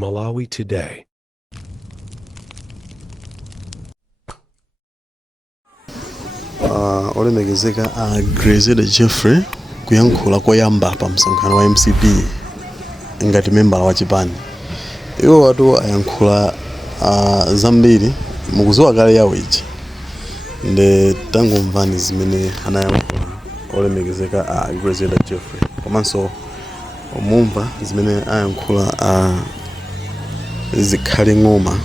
Malawi Today. Olemekezeka Grazeda Jeffrey kuyankhula koyamba pa msonkhano wa MCP ngati membala wa chipani. Iwo watu ayankhula zambiri mukuziwa kale yawo ichi nde tangomvani zimene anayankhula olemekezeka Grazeda Jeffrey komanso mumva zimene ayankhula zikhali ng'oma.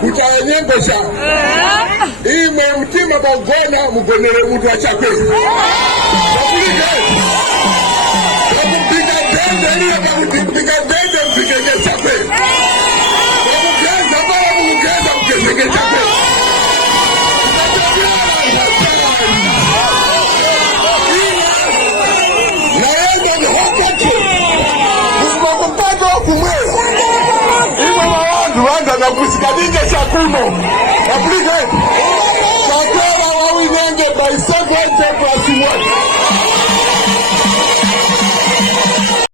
Kutayenyembesha ime mtima bagona mugonere mtu wa chakwe kupiga dende mpigenge chakwe mukugeza bala mukugeza mukezenge chakwe naenda ni hopacho kusimakumpato kumwela ima mawandu wanda na kusikadinge chakuno